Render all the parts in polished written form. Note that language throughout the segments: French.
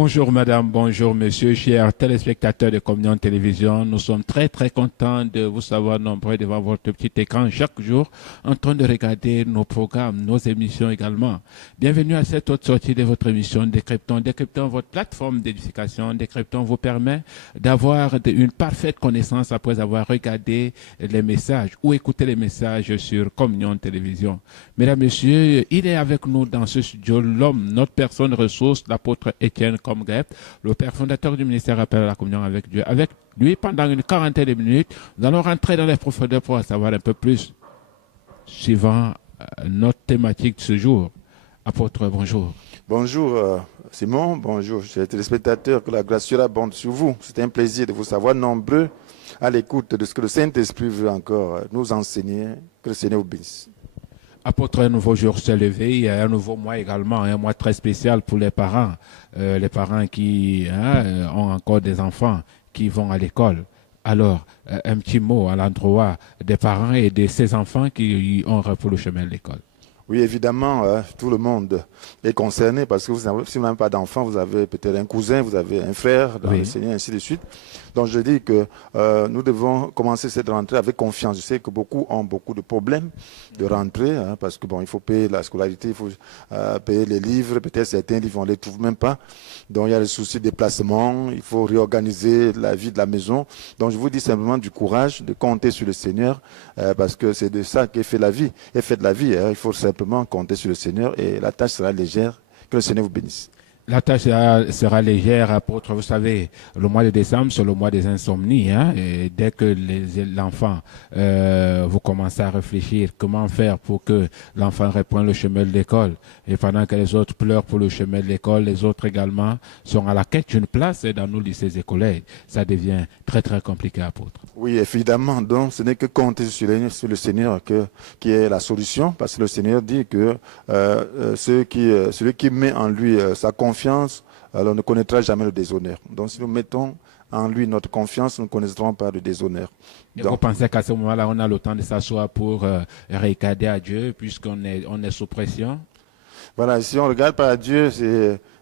Bonjour madame, bonjour monsieur, chers téléspectateurs de Communion Télévision. Nous sommes très très contents de vous savoir nombreux devant votre petit écran chaque jour en train de regarder nos programmes, nos émissions également. Bienvenue à cette autre sortie de votre émission Décryptons. Décryptons, votre plateforme d'édification. Décryptons vous permet d'avoir une parfaite connaissance après avoir regardé les messages ou écouté les messages sur Communion Télévision. Mesdames, messieurs, il est avec nous dans ce studio l'homme, notre personne ressource, l'apôtre Étienne Comgrep, le père fondateur du ministère Appel à la communion avec Dieu. Avec lui, pendant une quarantaine de minutes, nous allons rentrer dans les profondeurs pour en savoir un peu plus, suivant notre thématique de ce jour. Apôtre, bonjour. Bonjour Simon, bonjour chers téléspectateurs, que la grâce soit abonde sur vous. C'est un plaisir de vous savoir nombreux à l'écoute de ce que le Saint-Esprit veut encore nous enseigner. Que le Seigneur vous bénisse. Apôtre, un nouveau jour s'est levé, il y a un nouveau mois également, un mois très spécial pour les parents qui ont encore des enfants qui vont à l'école. Alors, un petit mot à l'endroit des parents et de ces enfants qui ont repris le chemin de l'école. Oui, évidemment, tout le monde est concerné parce que si vous n'avez pas d'enfant, vous avez peut-être un cousin, vous avez un frère dans le Seigneur, ainsi de suite. Donc je dis que nous devons commencer cette rentrée avec confiance. Je sais que beaucoup ont beaucoup de problèmes de rentrée parce que bon, il faut payer la scolarité, il faut payer les livres. Peut-être certains livres on ne les trouve même pas. Donc il y a le souci des déplacements, il faut réorganiser la vie de la maison. Donc je vous dis simplement du courage, de compter sur le Seigneur parce que c'est de ça qu'est fait la vie. Et fait de la vie, il faut simplement compter sur le Seigneur et la tâche sera légère. Que le Seigneur vous bénisse. La tâche sera légère, apôtre. Vous savez, le mois de décembre, c'est le mois des insomnies. Et dès que l'enfant, vous commencez à réfléchir comment faire pour que l'enfant reprenne le chemin de l'école. Et pendant que les autres pleurent pour le chemin de l'école, les autres également sont à la quête d'une place dans nos lycées et collèges. Ça devient très, très compliqué, apôtre. Oui, évidemment. Donc, ce n'est que compter sur le Seigneur qui est la solution. Parce que le Seigneur dit que celui qui met en lui sa confiance, alors ne connaîtra jamais le déshonneur. Donc, si nous mettons en lui notre confiance, nous ne connaîtrons pas le déshonneur. Et vous pensez qu'à ce moment-là, on a le temps de s'asseoir pour regarder à Dieu, puisqu'on est sous pression? Voilà, si on ne regarde pas à Dieu,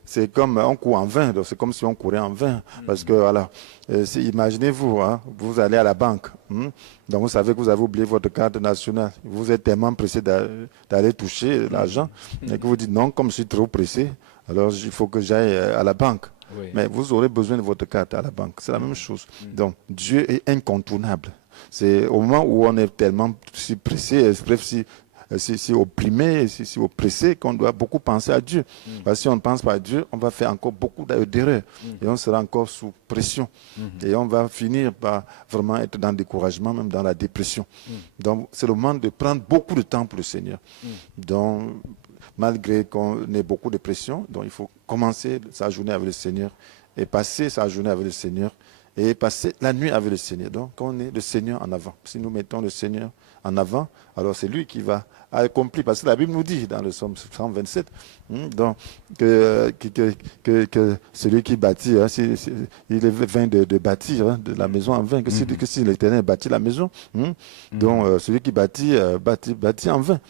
c'est comme on court en vain, c'est comme si on courait en vain. Parce que, voilà, imaginez-vous, vous allez à la banque, donc vous savez que vous avez oublié votre carte nationale. Vous êtes tellement pressé d'aller toucher l'argent, et que vous dites non, comme je suis trop pressé, alors il faut que j'aille à la banque. Oui. Mais vous aurez besoin de votre carte à la banque. C'est la même chose. Donc, Dieu est incontournable. C'est au moment où on est tellement si pressé, si opprimé, si oppressé, qu'on doit beaucoup penser à Dieu. Parce que si on ne pense pas à Dieu, on va faire encore beaucoup d'erreurs. Et on sera encore sous pression. Et on va finir par vraiment être dans le découragement, même dans la dépression. Donc, c'est le moment de prendre beaucoup de temps pour le Seigneur. Donc, malgré qu'on ait beaucoup de pression, donc il faut commencer sa journée avec le Seigneur et passer sa journée avec le Seigneur et passer la nuit avec le Seigneur. Donc, on est le Seigneur en avant. Si nous mettons le Seigneur en avant, alors c'est lui qui va accomplir. Parce que la Bible nous dit dans le psaume 127 donc, que celui qui bâtit, il est vain de bâtir de la maison en vain. Que si l'Éternel bâtit la maison, donc celui qui bâtit en vain.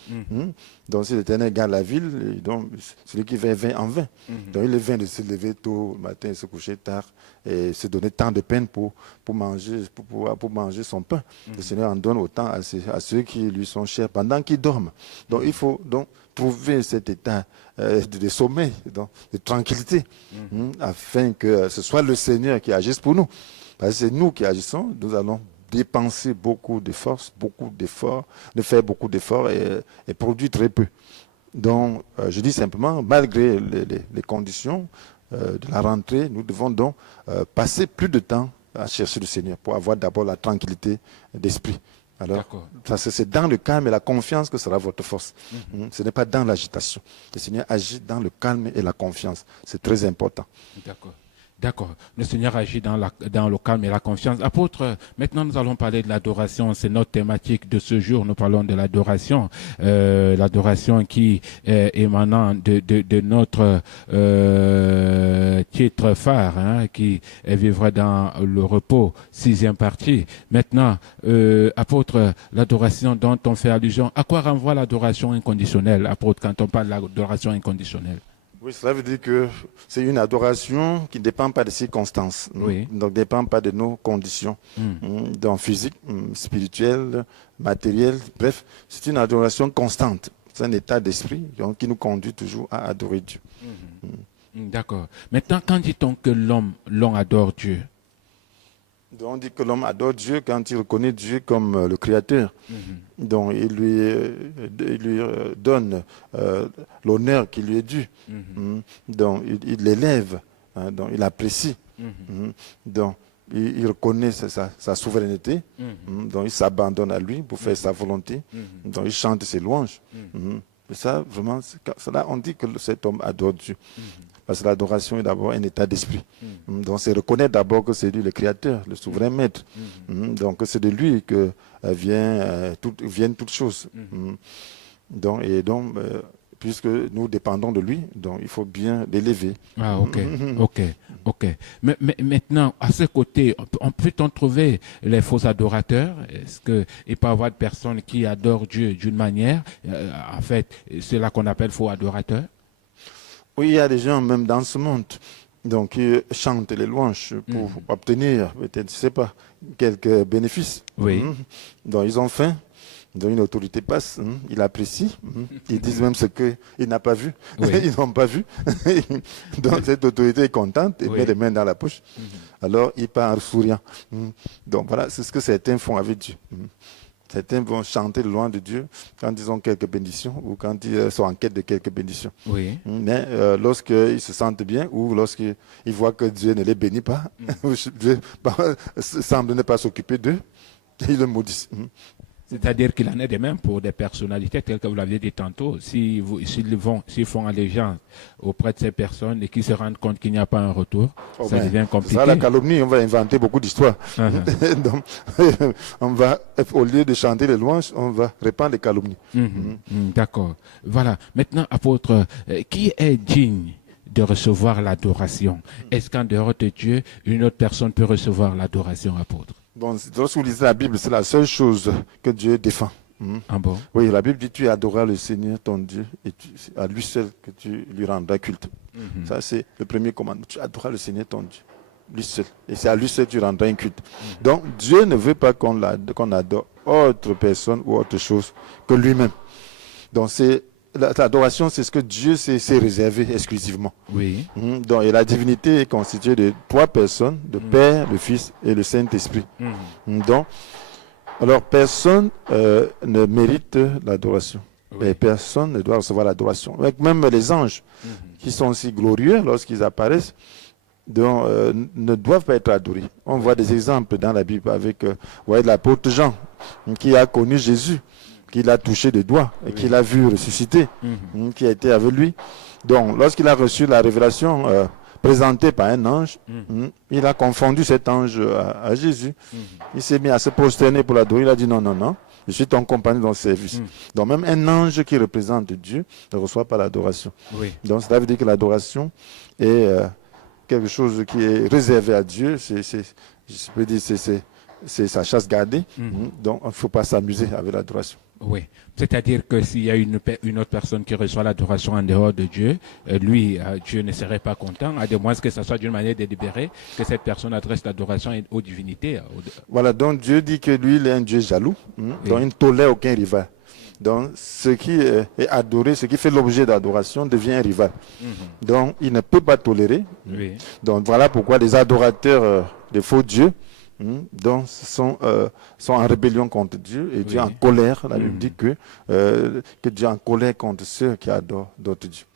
Donc si l'Éternel garde la ville, donc celui qui vain en vain. Donc il est vain de se lever tôt le matin et se coucher tard et se donner tant de peine pour manger son pain. Le Seigneur en donne autant à ceux qui lui sont chers pendant qu'ils dorment. Donc il faut donc trouver cet état de sommeil, de tranquillité, afin que ce soit le Seigneur qui agisse pour nous. Parce que c'est nous qui agissons, nous allons dépenser beaucoup de force, beaucoup d'efforts, de faire beaucoup d'efforts et produire très peu. Donc, je dis simplement, malgré les conditions de la rentrée, nous devons donc passer plus de temps à chercher le Seigneur pour avoir d'abord la tranquillité d'esprit. Alors, c'est dans le calme et la confiance que sera votre force. Ce n'est pas dans l'agitation. Le Seigneur agit dans le calme et la confiance. C'est très important. D'accord. D'accord. Le Seigneur agit dans le calme et la confiance. Apôtre, maintenant nous allons parler de l'adoration. C'est notre thématique de ce jour. Nous parlons de l'adoration. L'adoration qui est émanant de notre titre phare, qui est vivre dans le repos, 6e partie. Maintenant, apôtre, l'adoration dont on fait allusion, à quoi renvoie l'adoration inconditionnelle, apôtre, quand on parle de l'adoration inconditionnelle? Oui, cela veut dire que c'est une adoration qui ne dépend pas des circonstances, Oui. donc ne dépend pas de nos conditions, donc physique, spirituelle, matérielle, bref, c'est une adoration constante. C'est un état d'esprit donc, qui nous conduit toujours à adorer Dieu. D'accord. Maintenant, quand dit-on que l'homme adore Dieu? Donc on dit que l'homme adore Dieu quand il reconnaît Dieu comme le Créateur. Donc il lui donne l'honneur qui lui est dû. Donc il l'élève, hein, donc il apprécie. Donc il reconnaît sa souveraineté. Donc il s'abandonne à lui pour faire sa volonté. Donc il chante ses louanges. Et ça, vraiment, là, on dit que cet homme adore Dieu. Parce que l'adoration est d'abord un état d'esprit. Donc c'est reconnaître d'abord que c'est lui le Créateur, le souverain maître. Donc c'est de lui que viennent toutes choses. Donc, puisque nous dépendons de lui, donc il faut bien l'élever. Ah, ok. Mais maintenant, à ce côté, on peut-on trouver les faux adorateurs? Est-ce qu'il peut y avoir des personnes qui adorent Dieu d'une manière, en fait, c'est là qu'on appelle faux adorateurs? Oui, il y a des gens même dans ce monde donc, qui chantent les louanges pour obtenir, peut-être, je ne sais pas, quelques bénéfices. Oui. Donc ils ont faim, donc une autorité passe, ils apprécient, ils disent même ce qu'ils n'ont pas vu, Oui. ils n'ont pas vu. Donc cette autorité est contente et met les mains dans la poche. Alors il part en souriant. Donc voilà, c'est ce que certains font avec Dieu. Certains vont chanter loin de Dieu quand ils ont quelques bénédictions ou quand ils sont en quête de quelques bénédictions. Oui. Mais lorsqu'ils se sentent bien ou lorsqu'ils voient que Dieu ne les bénit pas, Dieu semble ne pas s'occuper d'eux, ils le maudissent. C'est-à-dire qu'il en est de même pour des personnalités telles que vous l'aviez dit tantôt. S'ils font allégeance auprès de ces personnes et qu'ils se rendent compte qu'il n'y a pas un retour, ça devient compliqué. Ça, la calomnie, on va inventer beaucoup d'histoires. Donc, au lieu de chanter les louanges, on va répandre les calomnies. D'accord. Voilà. Maintenant, apôtre, qui est digne de recevoir l'adoration? Est-ce qu'en dehors de Dieu, une autre personne peut recevoir l'adoration, apôtre? Bon, lorsque vous lisez la Bible, c'est la seule chose que Dieu défend. Ah bon? Oui, la Bible dit tu adoreras le Seigneur ton Dieu et c'est à lui seul que tu lui rendras culte. Ça, c'est le premier commandement. Tu adoreras le Seigneur ton Dieu, lui seul. Et c'est à lui seul que tu rendras un culte. Donc, Dieu ne veut pas qu'on adore autre personne ou autre chose que lui-même. Donc, l'adoration, c'est ce que Dieu s'est réservé exclusivement. Oui. Donc, et la divinité est constituée de 3 personnes, le Père, le Fils et le Saint-Esprit. Donc, alors personne ne mérite l'adoration. Oui. Et personne ne doit recevoir l'adoration. Même les anges, qui sont aussi glorieux lorsqu'ils apparaissent, donc, ne doivent pas être adorés. On voit des exemples dans la Bible avec l'apôtre Jean, qui a connu Jésus, qui l'a touché de doigts et qui l'a vu ressusciter, qui a été avec lui. Donc, lorsqu'il a reçu la révélation présentée par un ange, il a confondu cet ange à Jésus. Il s'est mis à se prosterner pour l'adorer. Il a dit non, je suis ton compagnon dans le service. Donc, même un ange qui représente Dieu ne reçoit pas l'adoration. Oui. Donc, cela veut dire que l'adoration est quelque chose qui est réservé à Dieu. Je peux dire c'est sa chasse gardée. Donc, il ne faut pas s'amuser avec l'adoration. Oui, c'est-à-dire que s'il y a une autre personne qui reçoit l'adoration en dehors de Dieu, lui, Dieu ne serait pas content, à moins que ce soit d'une manière délibérée, que cette personne adresse l'adoration aux divinités. Voilà, donc Dieu dit que lui, il est un Dieu jaloux, donc il ne tolère aucun rival. Donc, ce qui est adoré, ce qui fait l'objet d'adoration devient un rival. Donc, il ne peut pas tolérer. Donc, voilà pourquoi les adorateurs de faux dieux, donc sont en rébellion contre Dieu et Dieu en colère. La Bible dit que Dieu est en colère contre ceux qui adorent d'autres dieux.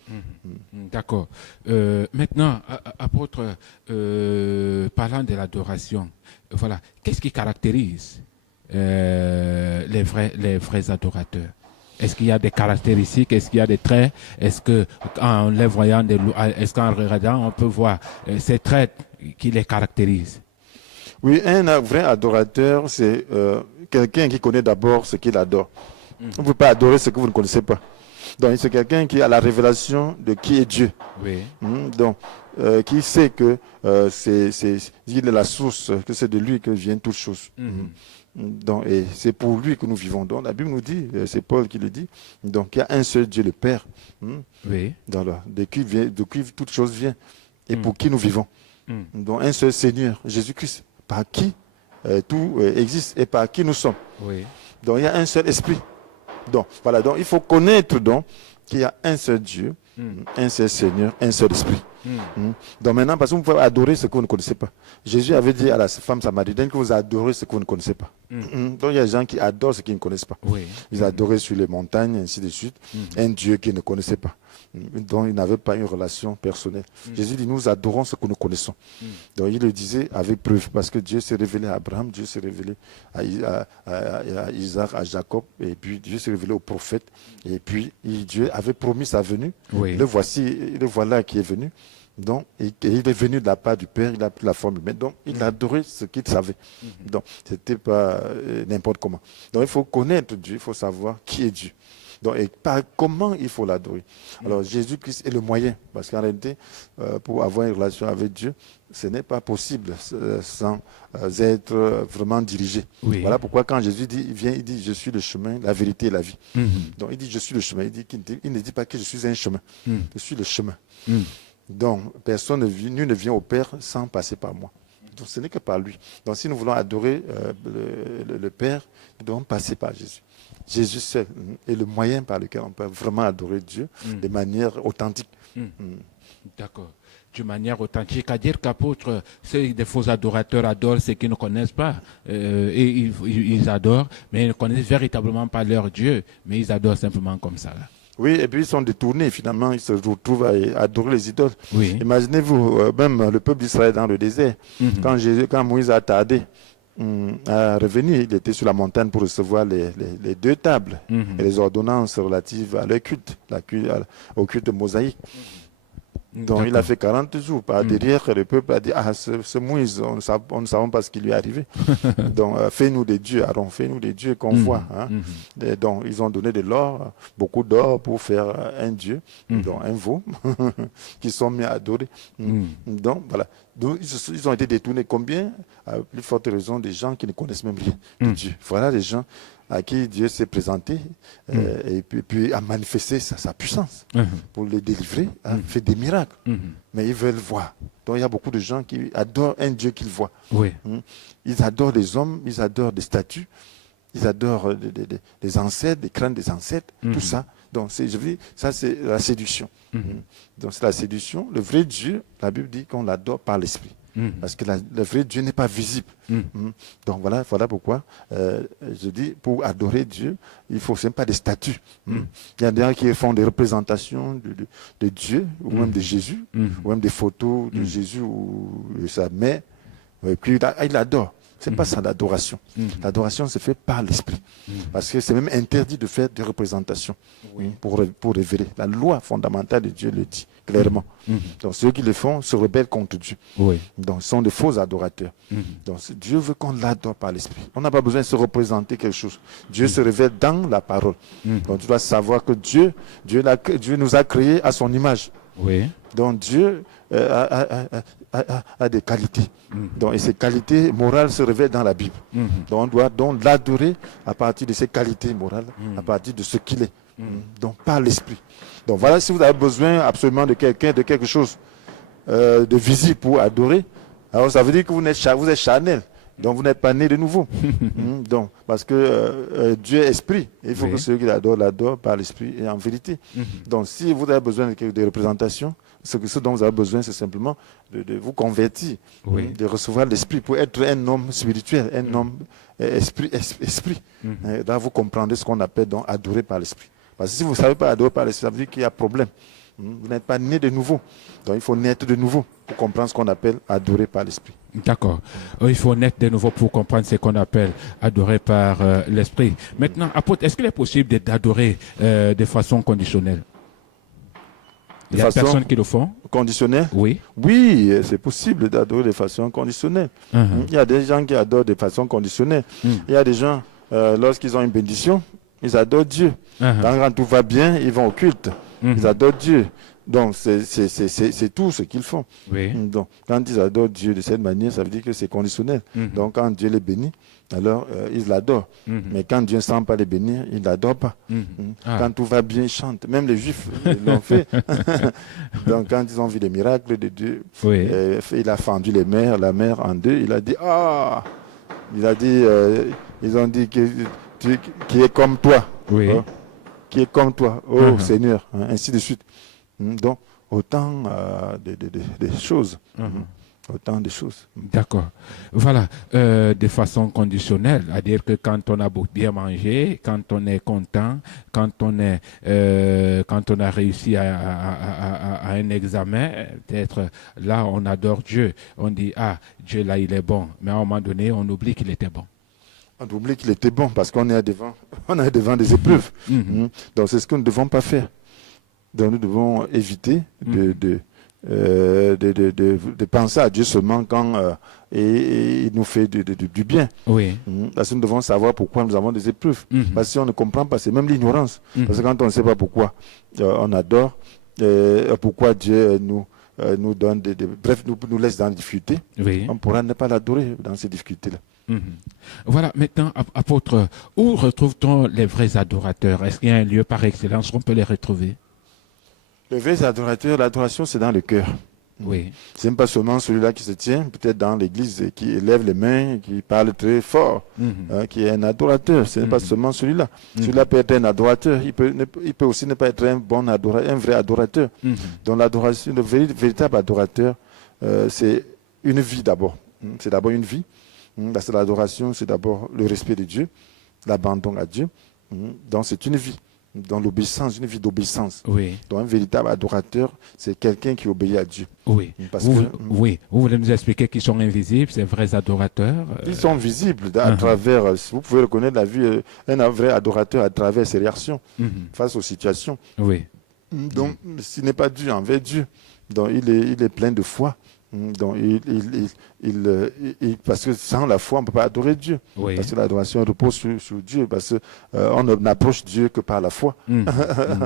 D'accord. Maintenant, apôtre, parlant de l'adoration, voilà, qu'est-ce qui caractérise les vrais adorateurs? Est-ce qu'il y a des caractéristiques? Est-ce qu'il y a des traits? Est-ce qu'en les voyant, est-ce qu'en regardant, on peut voir ces traits qui les caractérisent? Oui, un vrai adorateur, c'est quelqu'un qui connaît d'abord ce qu'il adore. Vous ne pouvez pas adorer ce que vous ne connaissez pas. Donc, c'est quelqu'un qui a la révélation de qui est Dieu. Oui. Donc, qui sait que il est la source, que c'est de lui que viennent toutes choses. Donc, et c'est pour lui que nous vivons. Donc la Bible nous dit, c'est Paul qui le dit, donc il y a un seul Dieu, le Père, Oui. de qui toute chose vient et pour qui nous vivons. Donc un seul Seigneur, Jésus-Christ, par qui tout existe et par qui nous sommes. Oui. Donc il y a un seul esprit. Donc voilà, donc il faut connaître donc qu'il y a un seul Dieu, un seul Seigneur, un seul esprit. Donc maintenant, parce que vous pouvez adorer ce que vous ne connaissez pas. Jésus avait dit à la femme samaritaine que vous adorez ce que vous ne connaissez pas. Donc il y a des gens qui adorent ce qu'ils ne connaissent pas. Oui. Ils adoraient sur les montagnes, ainsi de suite, un Dieu qu'ils ne connaissaient pas. Donc ils n'avaient pas une relation personnelle. Jésus dit, nous adorons ce que nous connaissons. Donc il le disait avec preuve, parce que Dieu s'est révélé à Abraham, Dieu s'est révélé à Isaac, à Jacob, et puis Dieu s'est révélé aux prophètes, et puis Dieu avait promis sa venue. Oui. Le voilà qui est venu. Donc, il est venu de la part du Père, il a pris la forme humaine. Donc, il adorait ce qu'il savait. Donc, ce n'était pas n'importe comment. Donc, il faut connaître Dieu, il faut savoir qui est Dieu. Donc, et par comment il faut l'adorer. Alors, Jésus-Christ est le moyen. Parce qu'en réalité, pour avoir une relation avec Dieu, ce n'est pas possible sans être vraiment dirigé. Oui. Voilà pourquoi quand Jésus vient, il dit, je suis le chemin, la vérité et la vie. Donc, il dit, je suis le chemin. Il ne dit pas que je suis un chemin. Je suis le chemin. Donc, nul ne vient au Père sans passer par moi. Donc, ce n'est que par lui. Donc, si nous voulons adorer le Père, nous devons passer par Jésus. Jésus seul est le moyen par lequel on peut vraiment adorer Dieu de manière authentique. D'accord. De manière authentique, à dire qu'apôtre, des faux adorateurs adorent ceux qui ne connaissent pas. Et ils adorent, mais ils ne connaissent véritablement pas leur Dieu, mais ils adorent simplement comme ça. Là. Oui, et puis ils sont détournés, finalement, ils se retrouvent à adorer les idoles. Oui. Imaginez-vous, même le peuple d'Israël dans le désert, quand Moïse a tardé à revenir, il était sur la montagne pour recevoir les deux tables et les ordonnances relatives à leur culte, au culte mosaïque. Donc il a fait 40 jours. Par derrière, le peuple a dit, ce Moïse, on ne savons pas ce qui lui est arrivé. Donc fais-nous des dieux, Aaron, fais-nous des dieux qu'on voit. Donc ils ont donné de l'or, beaucoup d'or pour faire un dieu, donc un veau, qui sont mis à adorer. Donc voilà. Donc, ils ont été détournés. Combien? À plus forte raison, des gens qui ne connaissent même rien de Dieu. Voilà les gens à qui Dieu s'est présenté et puis a manifesté sa puissance pour les délivrer, a fait des miracles. Mais ils veulent voir. Donc il y a beaucoup de gens qui adorent un Dieu qu'ils voient. Oui. Ils adorent des hommes, ils adorent des statues, ils adorent des ancêtres, des crânes des ancêtres, tout ça. Donc je dis, ça c'est la séduction. Donc c'est la séduction. Le vrai Dieu, la Bible dit qu'on l'adore par l'esprit. Parce que le vrai Dieu n'est pas visible. Donc voilà pourquoi je dis, pour adorer Dieu, il ne faut même pas des statues. Il y a des gens qui font des représentations de Dieu, ou même de Jésus, ou même des photos de Jésus ou de sa mère, et puis il adore. Ce n'est pas ça l'adoration. L'adoration se fait par l'esprit. Parce que c'est même interdit de faire des représentations pour révéler. La loi fondamentale de Dieu le dit clairement. Donc ceux qui le font se rebellent contre Dieu. Donc ce sont de faux adorateurs. Donc Dieu veut qu'on l'adore par l'esprit. On n'a pas besoin de se représenter quelque chose. Dieu se révèle dans la parole. Donc tu dois savoir que Dieu nous a créés à son image. Donc Dieu a des qualités. Donc, et ces qualités morales se révèlent dans la Bible. Donc on doit donc l'adorer à partir de ses qualités morales, à partir de ce qu'il est. Donc par l'esprit. Donc voilà, si vous avez besoin absolument de quelqu'un, de quelque chose de visible pour adorer, alors ça veut dire que vous êtes charnel. Donc vous n'êtes pas né de nouveau. Donc, parce que Dieu est esprit. Il faut que ceux qui l'adorent par l'esprit et en vérité. Donc si vous avez besoin de représentations, ce dont vous avez besoin, c'est simplement de vous convertir, de recevoir l'esprit pour être un homme spirituel, un homme esprit. Là, vous comprendrez ce qu'on appelle donc adorer par l'esprit. Parce que si vous ne savez pas adorer par l'esprit, ça veut dire qu'il y a problème. Vous n'êtes pas né de nouveau. Donc il faut naître de nouveau pour comprendre ce qu'on appelle adorer par l'esprit. D'accord. Il faut naître de nouveau pour comprendre ce qu'on appelle adorer par l'esprit. Maintenant, apôtre, est-ce qu'il est possible d'adorer de façon conditionnelle? Il y a des personnes qui le font. Conditionnelle? Oui. Oui, c'est possible d'adorer de façon conditionnelle. Il y a des gens qui adorent de façon conditionnelle. Il y a des gens, lorsqu'ils ont une bénédiction, ils adorent Dieu. Quand tout va bien, ils vont au culte. Ils adorent Dieu. Donc, c'est tout ce qu'ils font. Oui. Donc, quand ils adorent Dieu de cette manière, ça veut dire que c'est conditionnel. Donc, quand Dieu les bénit, alors ils l'adorent. Mais quand Dieu ne sent pas les bénir, ils ne l'adorent pas. Ah. Quand tout va bien, ils chantent. Même les Juifs l'ont fait. Donc, quand ils ont vu les miracles de Dieu, Oui. il a fendu la mer en deux. Il a dit, ah! Il a dit, ils ont dit qui est comme toi. Oui. Qui est comme toi, oh Seigneur, ainsi de suite. Donc, autant de choses. Autant de choses. D'accord. Voilà, de façon conditionnelle, c'est-à-dire que quand on a bien mangé, quand on est content, quand on a réussi à un examen, peut-être là on adore Dieu, on dit ah Dieu là il est bon, mais à un moment donné on oublie qu'il était bon. On oublie qu'il était bon parce qu'on est devant des épreuves. Donc c'est ce que nous ne devons pas faire. Donc nous devons éviter de penser à Dieu seulement quand il nous fait du bien. Oui. Parce que nous devons savoir pourquoi nous avons des épreuves. Parce que si on ne comprend pas, c'est même l'ignorance. Parce que quand on ne sait pas pourquoi on adore, pourquoi Dieu nous donne bref, nous laisse dans la difficulté, Oui. on pourra ne pas l'adorer dans ces difficultés-là. Voilà, maintenant, apôtre, où retrouve-t-on les vrais adorateurs? Est-ce qu'il y a un lieu par excellence où on peut les retrouver? Les vrais adorateurs, l'adoration, c'est dans le cœur. Oui. Ce n'est pas seulement celui-là qui se tient, peut-être dans l'église, qui élève les mains, qui parle très fort, qui est un adorateur. Ce n'est pas seulement celui-là. Celui-là peut être un adorateur. Il peut aussi ne pas être un bon adorateur, un vrai adorateur. Donc l'adoration, le véritable adorateur, c'est une vie d'abord. C'est d'abord une vie. Parce que l'adoration, c'est d'abord le respect de Dieu, l'abandon à Dieu. Donc c'est une vie. Dans l'obéissance, une vie d'obéissance. Oui. Donc un véritable adorateur, c'est quelqu'un qui obéit à Diur. Oui. Oui. Vous voulez nous expliquer qu'ils sont invisibles, ces vrais adorateurs? Ils sont visibles à travers, vous pouvez reconnaître la vie, un vrai adorateur à travers ses réactions face aux situations. Oui. Donc, s'il n'est pas Dieu envers Dieu, donc il est plein de foi. Donc, parce que sans la foi, on ne peut pas adorer Dieu. Oui. Parce que l'adoration repose sur Dieu. Parce qu'on n'approche Dieu que par la foi.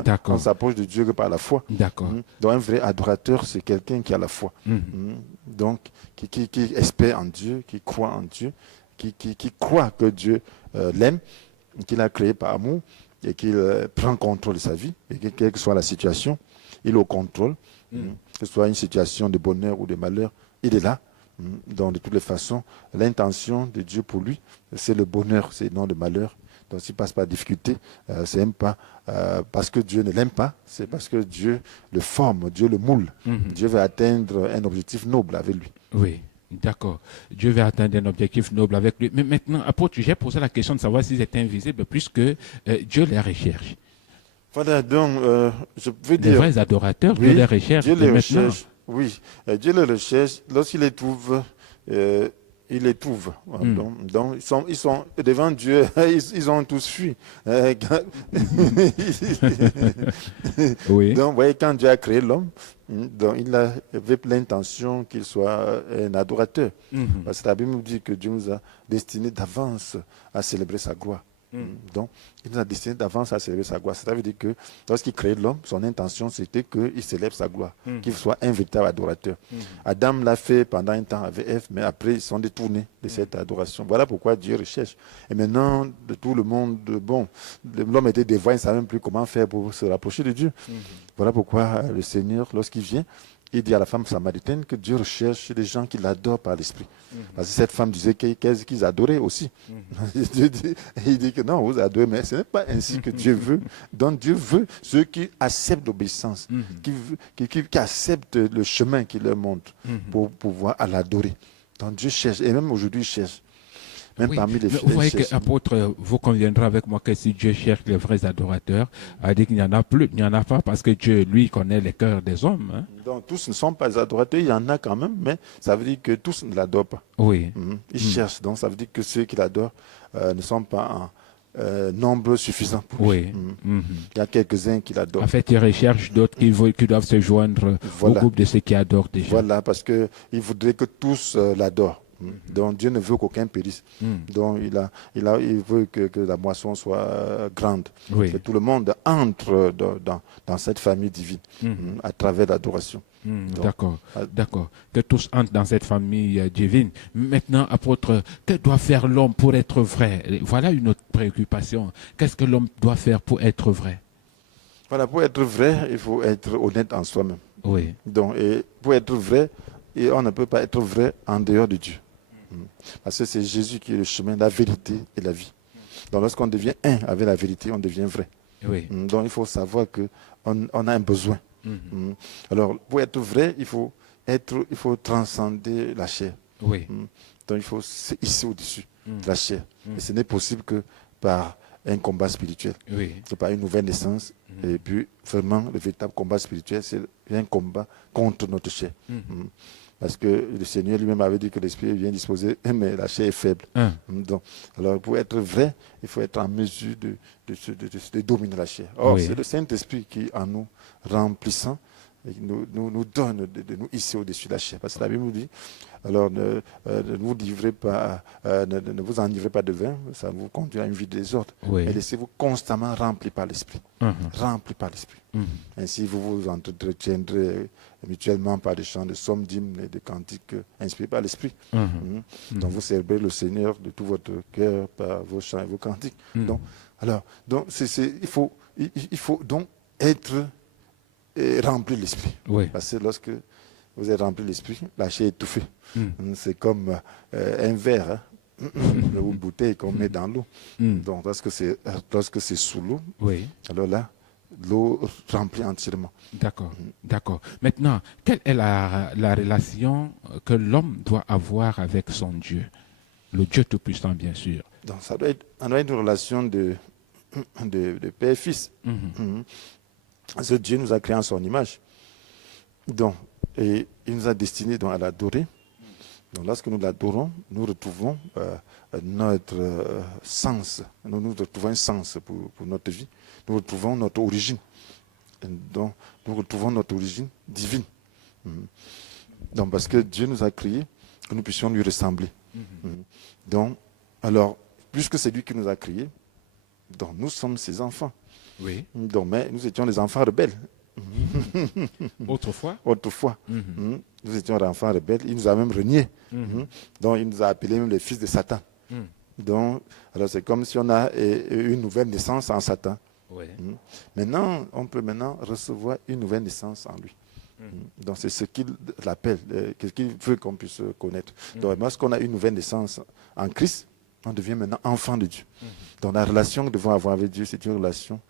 D'accord. On s'approche de Dieu que par la foi. D'accord. Donc, un vrai adorateur, c'est quelqu'un qui a la foi. Donc, qui espère en Dieu, qui croit en Dieu, qui croit que Dieu l'aime, qu'il a créé par amour et qu'il prend contrôle de sa vie. Et que, quelle que soit la situation, il est au contrôle. Que ce soit une situation de bonheur ou de malheur, il est là. Donc, de toutes les façons, l'intention de Dieu pour lui, c'est le bonheur, c'est non le malheur. Donc, s'il passe par difficulté, c'est même pas parce que Dieu ne l'aime pas, c'est parce que Dieu le forme, Dieu le moule. Dieu veut atteindre un objectif noble avec lui. Oui. D'accord. Dieu veut atteindre un objectif noble avec lui. Mais maintenant, apôtre, j'ai posé la question de savoir s'ils étaient invisibles, puisque Dieu les recherche. Voilà, donc, je peux dire... Les vrais adorateurs, oui, Dieu les recherche. Dieu les recherche, oui. Dieu les recherche. Lorsqu'il les trouve, il les trouve. Donc ils sont devant Dieu, ils ont tous fui. Oui. Donc, vous voyez, quand Dieu a créé l'homme, donc il avait l'intention qu'il soit un adorateur. Parce que la Bible nous dit que Dieu nous a destinés d'avance à célébrer sa gloire. Donc, il nous a destiné d'avance à célébrer sa gloire. Ça veut dire que lorsqu'il crée l'homme, son intention c'était qu'il célèbre sa gloire, qu'il soit un véritable adorateur. Adam l'a fait pendant un temps avec Ève, mais après ils sont détournés de cette adoration. Voilà pourquoi Dieu recherche. Et maintenant, de tout le monde, bon, l'homme était dévoyé, il ne savait même plus comment faire pour se rapprocher de Dieu. Voilà pourquoi le Seigneur, lorsqu'il vient, il dit à la femme samaritaine que Dieu recherche des gens qui l'adorent par l'esprit. Parce que cette femme disait qu'ils adoraient aussi. Il dit que non, vous adorez, mais ce n'est pas ainsi que Dieu veut. Donc Dieu veut ceux qui acceptent l'obéissance, qui acceptent le chemin qu'il leur montre pour pouvoir l'adorer. Donc Dieu cherche, et même aujourd'hui il cherche. Même parmi les vous voyez que, apôtre, vous conviendrez avec moi que si Dieu cherche les vrais adorateurs, a dit qu'il n'y en a plus, il n'y en a pas, parce que Dieu, lui, connaît les cœurs des hommes. Hein. Donc tous ne sont pas adorateurs, il y en a quand même, mais ça veut dire que tous ne l'adorent pas. Oui. Ils cherchent, donc ça veut dire que ceux qui l'adorent ne sont pas en nombre suffisant pour lui. Il y a quelques-uns qui l'adorent. En fait, ils recherchent d'autres qui doivent se joindre au groupe de ceux qui adorent déjà. Voilà, parce qu'il voudrait que tous l'adorent. Donc Dieu ne veut qu'aucun périsse. Donc il veut que la moisson soit grande. Oui. Que tout le monde entre dans cette famille divine à travers l'adoration. D'accord, d'accord. Que tous entrent dans cette famille divine. Maintenant, apôtre, que doit faire l'homme pour être vrai? Voilà une autre préoccupation. Qu'est-ce que l'homme doit faire pour être vrai? Voilà, pour être vrai, il faut être honnête en soi-même. Oui. Donc, et pour être vrai, et on ne peut pas être vrai en dehors de Dieu. Parce que c'est Jésus qui est le chemin, la vérité et la vie. Donc lorsqu'on devient un avec la vérité, on devient vrai. Oui. Donc il faut savoir qu'on a un besoin. Alors pour être vrai, il faut transcender la chair. Oui. Donc il faut se hisser au-dessus de la chair. Et ce n'est possible que par un combat spirituel. Oui. C'est pas une nouvelle naissance. Et puis vraiment, le véritable combat spirituel, c'est un combat contre notre chair. Parce que le Seigneur lui-même avait dit que l'esprit est bien disposé, mais la chair est faible. Donc, alors pour être vrai, il faut être en mesure de dominer la chair. Or, c'est le Saint-Esprit qui, en nous remplissant, nous donne de nous hisser au-dessus de la chair. Parce que la Bible nous dit, alors ne vous enivrez pas de vin, ça vous conduit à une vie de désordre. Oui. Mais laissez-vous constamment remplir par l'Esprit. Remplis par l'Esprit. Ainsi, vous vous entretiendrez mutuellement par des chants de psaumes, d'hymnes et de cantiques inspirés par l'Esprit. Donc vous célébrez le Seigneur de tout votre cœur par vos chants et vos cantiques. Donc il faut donc être rempli de l'Esprit. Oui. Parce que lorsque vous êtes rempli de l'Esprit, la chair est étouffée. C'est comme un verre ou une bouteille qu'on met dans l'eau. Donc lorsque c'est sous l'eau, alors là, l'eau remplit entièrement. D'accord, d'accord. Maintenant, quelle est la relation que l'homme doit avoir avec son Dieu? Le Dieu Tout-Puissant, bien sûr. Donc ça doit être une relation de père et fils. Parce que Dieu nous a créé en son image. Donc, et il nous a destinés à l'adorer. Donc lorsque nous l'adorons, nous retrouvons notre sens. Nous retrouvons un sens pour notre vie. Nous retrouvons notre origine. Donc, nous retrouvons notre origine divine. Donc, parce que Dieu nous a créés, que nous puissions lui ressembler. Donc, alors, puisque c'est lui qui nous a créés, donc nous sommes ses enfants. Oui. Donc, mais nous étions des enfants rebelles. Autrefois? Autrefois. Nous étions des enfants rebelles. Il nous a même reniés. Donc, il nous a appelés même les fils de Satan. Donc, alors c'est comme si on a une nouvelle naissance en Satan. Oui. Maintenant, on peut recevoir une nouvelle naissance en lui. Donc, c'est ce qu'il appelle, ce qu'il veut qu'on puisse connaître. Donc, lorsqu'on a une nouvelle naissance en Christ, on devient maintenant enfant de Dieu. Donc, la relation que nous devons avoir avec Dieu, c'est une relation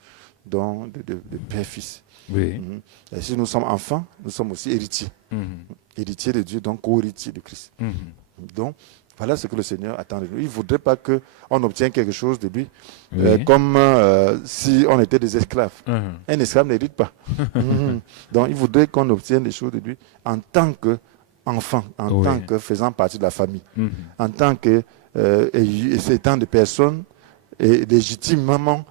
de père-fils. Oui. Et si nous sommes enfants, nous sommes aussi héritiers. Héritiers de Dieu, donc co-héritiers de Christ. Donc, voilà ce que le Seigneur attend de nous. Il ne voudrait pas qu'on obtienne quelque chose de lui comme si on était des esclaves. Un esclave n'hérite pas. Donc, il voudrait qu'on obtienne des choses de lui en tant qu'enfant, en tant que faisant partie de la famille, en tant que étant des personnes légitimement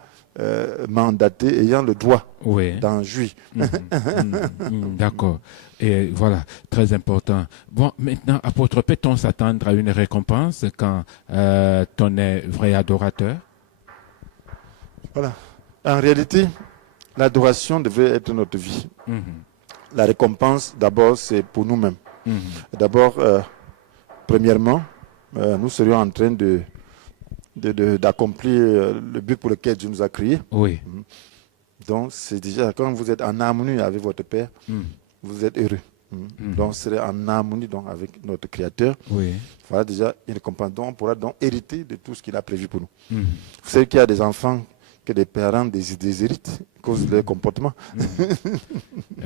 mandatées, ayant le droit d'en jouir. D'accord. Et voilà, très important. Bon, maintenant, apôtre, peut-on s'attendre à une récompense quand on est vrai adorateur? Voilà. En réalité, l'adoration devrait être notre vie. La récompense, d'abord, c'est pour nous-mêmes. D'abord, premièrement, nous serions en train d'accomplir le but pour lequel Dieu nous a créés. Oui. Donc, c'est déjà, quand vous êtes en harmonie avec votre Père, vous êtes heureux. Donc, vous serez en harmonie avec notre Créateur. Oui. Voilà déjà une récompense. Donc, on pourra donc hériter de tout ce qu'il a prévu pour nous. Vous savez qu'il y a des enfants que des parents déshéritent à cause de leur comportement.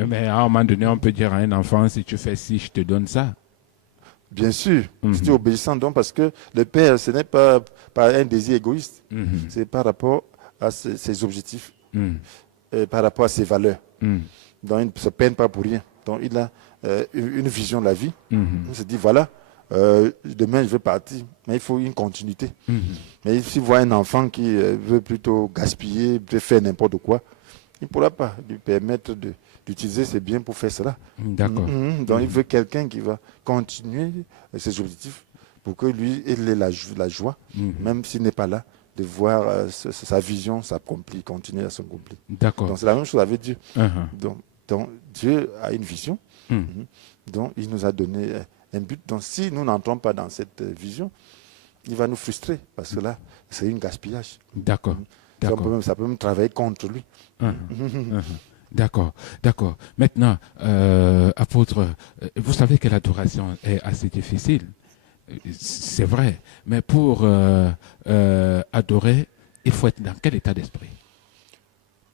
Mais à un moment donné, on peut dire à un enfant, si tu fais ci, je te donne ça. Bien sûr, si tu es obéissant, donc, parce que le Père, ce n'est pas par un désir égoïste, c'est par rapport à ses objectifs, par rapport à ses valeurs. Donc, il ne se peine pas pour rien. Donc, il a une vision de la vie. Il se dit, voilà, demain je vais partir, mais il faut une continuité. Mais s'il voit un enfant qui veut plutôt gaspiller, veut faire n'importe quoi, il ne pourra pas lui permettre d'utiliser ses biens pour faire cela. D'accord. Donc il veut quelqu'un qui va continuer ses objectifs pour que lui il ait la joie, même s'il n'est pas là, de voir sa vision s'accomplir, continuer à s'accomplir. D'accord. Donc c'est la même chose avec Dieu. Uh-huh. Donc Dieu a une vision, donc il nous a donné un but. Donc si nous n'entrons pas dans cette vision, il va nous frustrer, parce que là, c'est un gaspillage. D'accord. Ça peut même travailler contre lui. D'accord. Maintenant, apôtre, vous savez que l'adoration est assez difficile. C'est vrai. Mais pour adorer, il faut être dans quel état d'esprit?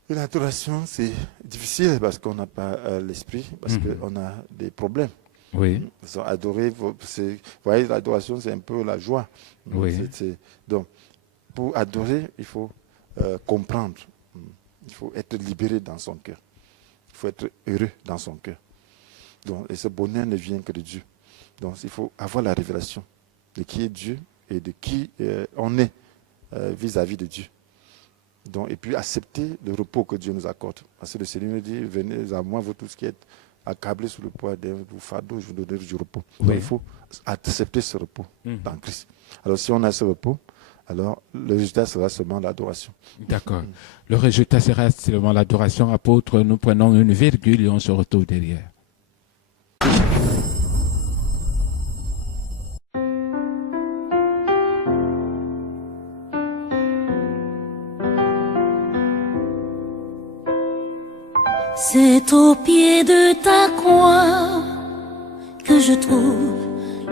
L'adoration, c'est difficile parce qu'on n'a pas l'esprit, parce qu'on a des problèmes. Oui. Adorer, vous voyez, l'adoration, c'est un peu la joie. Oui. Donc, pour adorer, il faut comprendre. Il faut être libéré dans son cœur. Il faut être heureux dans son cœur. Donc, et ce bonheur ne vient que de Dieu. Donc, il faut avoir la révélation de qui est Dieu et de qui on est vis-à-vis de Dieu. Donc, et puis accepter le repos que Dieu nous accorde. Parce que le Seigneur nous dit, venez à moi, vous tous qui êtes accablés sous le poids de vos fardeaux, je vous donnerai du repos. Oui. Donc, il faut accepter ce repos dans Christ. Alors, si on a ce repos, alors le résultat sera seulement l'adoration. D'accord. Le résultat sera seulement l'adoration. Apôtre, nous prenons une virgule et on se retrouve derrière. C'est au pied de ta croix que je trouve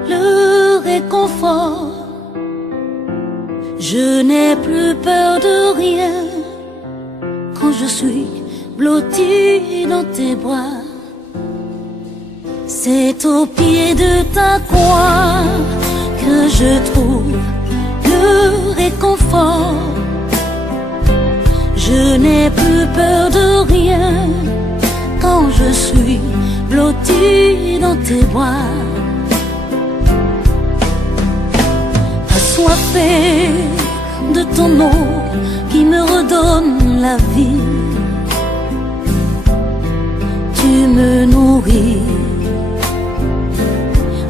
le réconfort. Je n'ai plus peur de rien quand je suis blotti dans tes bras. C'est au pied de ta croix que je trouve le réconfort. Je n'ai plus peur de rien quand je suis blotti dans tes bras. Assoiffé de ton eau qui me redonne la vie, tu me nourris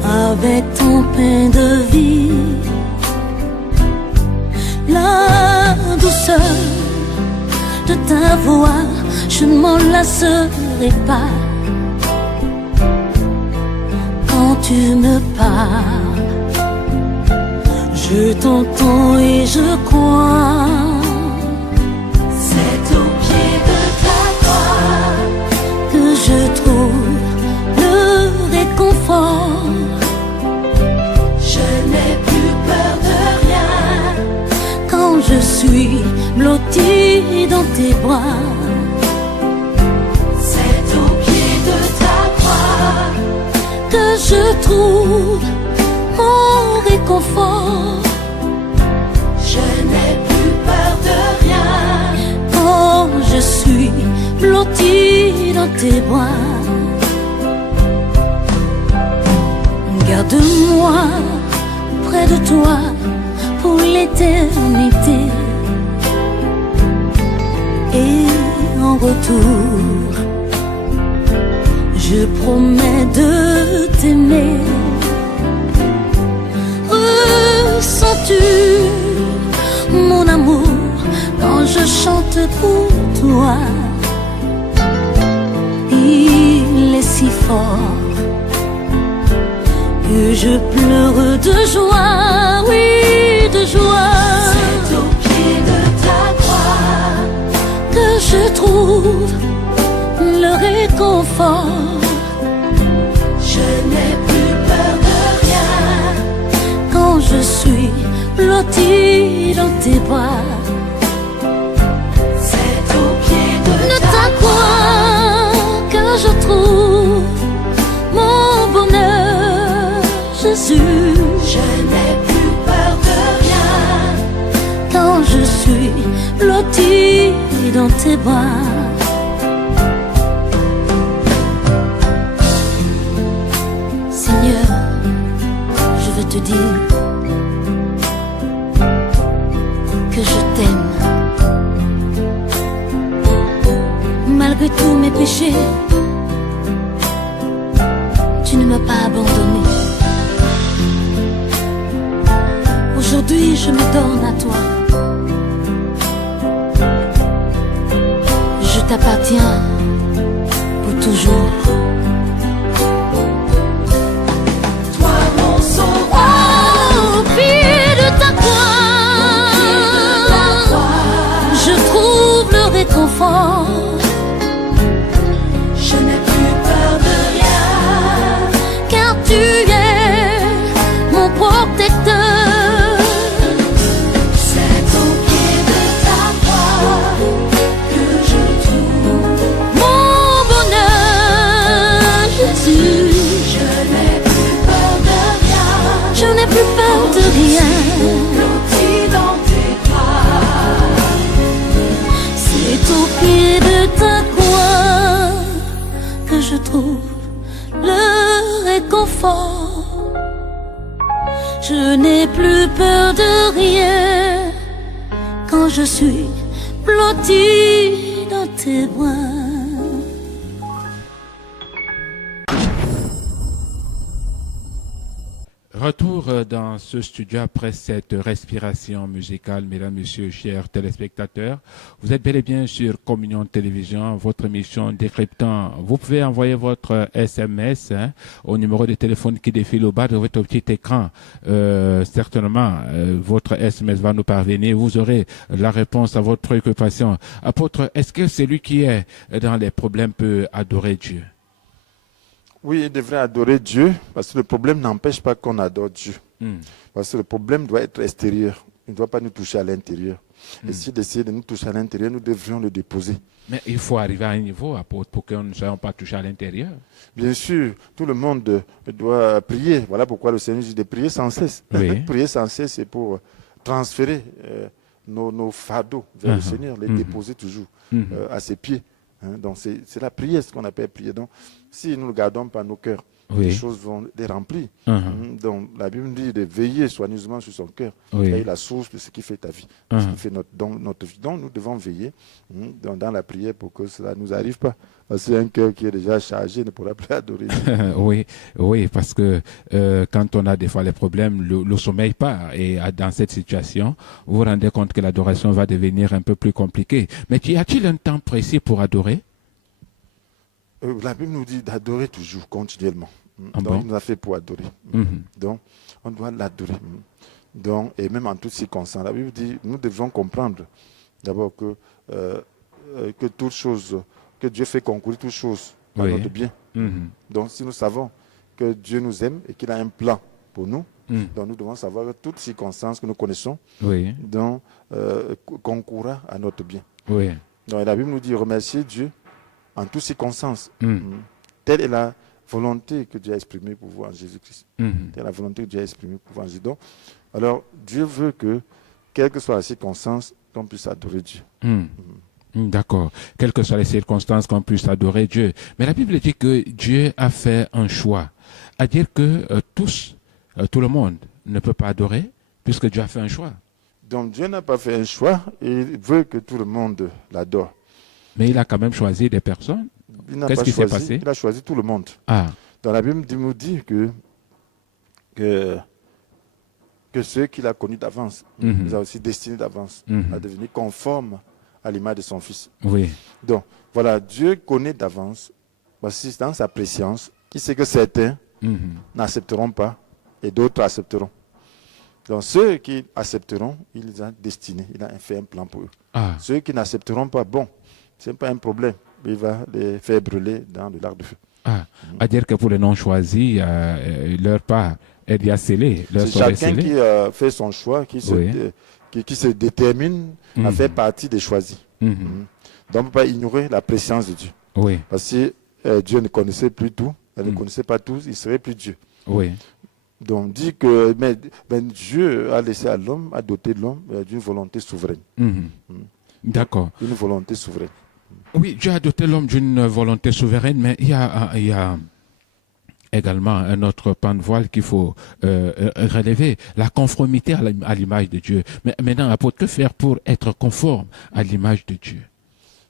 avec ton pain de vie. La douceur de ta voix, je ne m'en lasserai pas. Quand tu me parles, je t'entends et je crois. C'est au pied de ta croix que je trouve le réconfort. Je n'ai plus peur de rien quand je suis blotti dans tes bras. C'est au pied de ta croix que je trouve mon réconfort. Je n'ai plus peur de rien quand je suis blotti dans tes bras. Garde-moi près de toi pour l'éternité. Et en retour, je promets de t'aimer. Ressens-tu mon amour quand je chante pour toi? Il est si fort que je pleure de joie, oui, de joie. C'est au pied de ta croix que je trouve le réconfort. Je n'ai plus peur de rien quand je suis blotti dans tes bras. C'est au pied de ta croix que je trouve mon bonheur, Jésus. Je n'ai plus peur de rien quand je suis blotti dans tes bras. Seigneur, je veux te dire que je t'aime. Malgré tous mes péchés, tu ne m'as pas abandonné. Aujourd'hui je me donne à toi. Je t'appartiens pour toujours. Toi mon sauveur, au pied de ta croix, je trouve le réconfort. Je n'ai plus peur de rien, car tu es mon protecteur. Je n'ai plus peur de rien, blotti dans tes bras. C'est au pied de ta croix que je trouve le réconfort. Je n'ai plus peur de rien quand je suis blotti dans tes bras. Retour dans ce studio après cette respiration musicale, mesdames, messieurs, chers téléspectateurs. Vous êtes bel et bien sur Communion Télévision, votre émission décryptant. Vous pouvez envoyer votre SMS au numéro de téléphone qui défile au bas de votre petit écran. Certainement, votre SMS va nous parvenir. Vous aurez la réponse à votre préoccupation. Apôtre, est-ce que celui qui est dans les problèmes peut adorer Dieu? Oui, il devrait adorer Dieu, parce que le problème n'empêche pas qu'on adore Dieu. Parce que le problème doit être extérieur. Il ne doit pas nous toucher à l'intérieur. Et s'il essaie de nous toucher à l'intérieur, nous devrions le déposer. Mais il faut arriver à un niveau, apôtre, pour que nous ne soyons pas touchés à l'intérieur. Bien sûr, tout le monde doit prier. Voilà pourquoi le Seigneur dit de prier sans cesse. Oui. Prier sans cesse, c'est pour transférer nos fardeaux vers le Seigneur, les déposer toujours à ses pieds. Donc c'est la prière, ce qu'on appelle prier. Donc si nous ne gardons pas nos cœurs, Oui. les choses vont être remplies. Donc la Bible dit de veiller soigneusement sur son cœur. Oui. C'est la source de ce qui fait ta vie, de ce qui fait notre vie. Donc nous devons veiller dans la prière pour que cela ne nous arrive pas. Parce que un cœur qui est déjà chargé ne pourra plus adorer Dieu. Oui, parce que quand on a des fois les problèmes, le sommeil part. Et dans cette situation, vous vous rendez compte que l'adoration va devenir un peu plus compliquée. Mais y a-t-il un temps précis pour adorer? La Bible nous dit d'adorer toujours, continuellement. Ah Donc bon? il nous a fait pour adorer. Donc on doit l'adorer. Donc, et même en toutes circonstances. La Bible dit, nous devons comprendre d'abord que toute chose, que Dieu fait concourir toutes choses à notre bien. Donc si nous savons que Dieu nous aime et qu'il a un plan pour nous, donc nous devons savoir que toutes circonstances que nous connaissons donc, concourra à notre bien. Donc la Bible nous dit remercier Dieu en toutes circonstances. Telle est la volonté que Dieu a exprimée pour vous en Jésus-Christ. Telle est la volonté que Dieu a exprimée pour vous en Jésus. Donc, alors, Dieu veut que, quelles que soient les circonstances, qu'on puisse adorer Dieu. D'accord. Quelles que soient les circonstances, qu'on puisse adorer Dieu. Mais la Bible dit que Dieu a fait un choix. À dire que tout le monde ne peut pas adorer, puisque Dieu a fait un choix. Donc, Dieu n'a pas fait un choix et il veut que tout le monde l'adore. Mais il a quand même choisi des personnes. Qu'est-ce qui s'est passé? Il a choisi tout le monde. Dans la Bible, il nous dit que ceux qu'il a connus d'avance, il les a aussi destinés d'avance à devenir conformes à l'image de son Fils. Donc, voilà, Dieu connaît d'avance, voici dans sa préscience, il sait que certains n'accepteront pas et d'autres accepteront. Donc, ceux qui accepteront, il les a destinés, il a fait un plan pour eux. Ceux qui n'accepteront pas, bon, ce n'est pas un problème. Il va les faire brûler dans le lac de feu. À dire que pour les non-choisis, leur part est déjà scellée. C'est chacun qui fait son choix, qui se détermine à faire partie des choisis. Donc on ne peut pas ignorer la préscience de Dieu. Parce que Dieu ne connaissait plus tout, il ne connaissait pas tout, il ne serait plus Dieu. Donc on dit que mais Dieu a laissé à l'homme, a doté l'homme d'une volonté souveraine. D'accord. Une volonté souveraine. Oui, Dieu a doté l'homme d'une volonté souveraine, mais il y a également un autre pan de voile qu'il faut relever, la conformité à l'image de Dieu. Mais maintenant, apôtre, que faire pour être conforme à l'image de Dieu?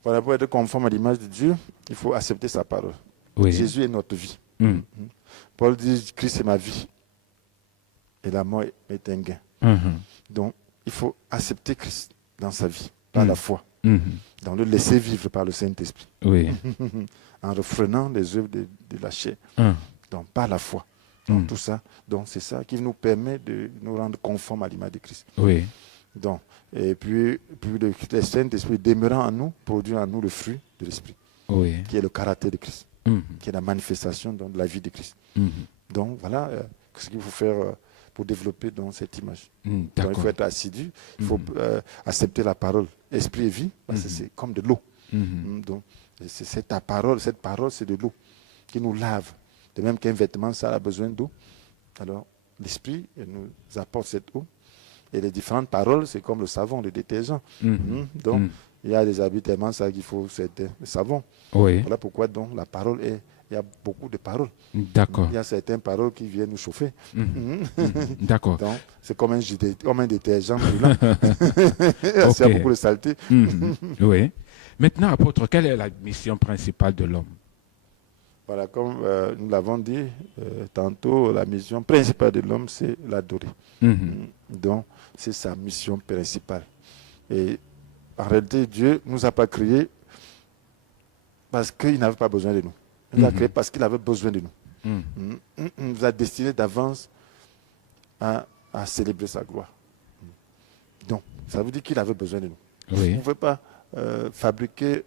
Voilà, pour être conforme à l'image de Dieu, il faut accepter sa parole. Jésus est notre vie. Paul dit, Christ est ma vie et la mort est un gain. Donc, il faut accepter Christ dans sa vie, par la foi, donc le laisser vivre par le Saint-Esprit, Oui. en refrénant les œuvres de la chair, donc par la foi. Donc, tout ça, donc c'est ça qui nous permet de nous rendre conformes à l'image de Christ. Oui. Donc, et puis le Saint-Esprit demeurant en nous, produit en nous le fruit de l'Esprit, Oui. qui est le caractère de Christ, qui est la manifestation donc, de la vie de Christ. Donc voilà ce qu'il faut faire pour développer donc, cette image. Donc il faut être assidu, il faut accepter la parole, esprit et vie, parce que c'est comme de l'eau. Donc cette parole, c'est de l'eau qui nous lave. De même qu'un vêtement, ça a besoin d'eau. Alors l'esprit nous apporte cette eau. Et les différentes paroles, c'est comme le savon, le détergent. Donc, il y a des habits tellement ça qu'il faut le savon. Oui. Voilà pourquoi donc la parole il y a beaucoup de paroles. D'accord. Il y a certaines paroles qui viennent nous chauffer. D'accord. Donc, c'est comme un détergent brûlant. Il y a beaucoup de saleté. Oui. Maintenant, apôtre, quelle est la mission principale de l'homme? Voilà, comme nous l'avons dit tantôt, la mission principale de l'homme, c'est l'adorer. Donc, c'est sa mission principale. Et en réalité, Dieu ne nous a pas créés parce qu'il n'avait pas besoin de nous. Il nous a créés parce qu'il avait besoin de nous. Il nous a destinés d'avance à célébrer sa gloire. Donc, ça veut dire qu'il avait besoin de nous. Oui. Vous ne pouvez pas fabriquer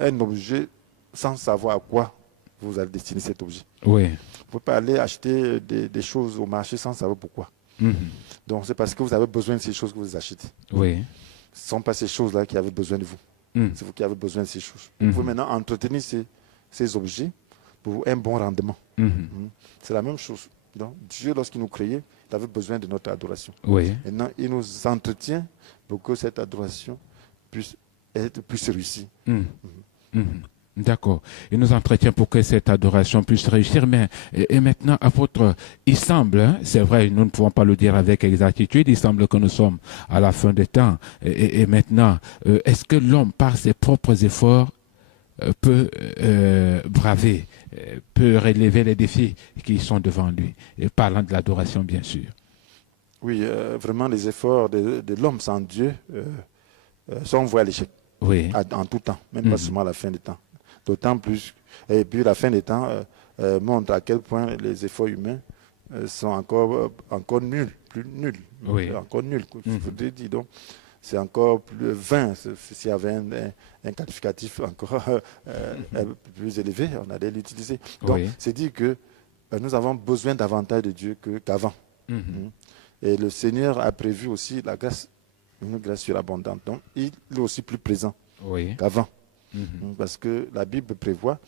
un objet sans savoir à quoi vous allez destiner cet objet. Oui. Vous ne pouvez pas aller acheter des choses au marché sans savoir pourquoi. Donc, c'est parce que vous avez besoin de ces choses que vous achetez. Oui. Ce ne sont pas ces choses-là qui avaient besoin de vous. C'est vous qui avez besoin de ces choses. Vous pouvez maintenant entretenir ces objets pour un bon rendement. C'est la même chose. Donc, Dieu, lorsqu'il nous créait, il avait besoin de notre adoration. Oui. Maintenant, il nous entretient pour que cette adoration puisse être plus réussie. D'accord. Il nous entretient pour que cette adoration puisse réussir. Mais et maintenant, apôtre, il semble, c'est vrai, nous ne pouvons pas le dire avec exactitude, il semble que nous sommes à la fin des temps. Et maintenant, est-ce que l'homme, par ses propres efforts, peut braver, peut relever les défis qui sont devant lui, et parlant de l'adoration, bien sûr? Oui, vraiment, les efforts de l'homme sans Dieu sont voués à l'échec. Oui. En tout temps, même pas seulement à la fin des temps. D'autant plus, et puis la fin des temps montre à quel point les efforts humains sont encore nuls, plus nuls, encore nuls. Je voudrais dire, donc, c'est encore plus vain. S'il y avait un qualificatif encore plus élevé, on allait l'utiliser. Donc, c'est dire que nous avons besoin davantage de Dieu qu'avant. Et le Seigneur a prévu aussi la grâce, une grâce surabondante. Donc, il est aussi plus présent qu'avant. Parce que la Bible prévoit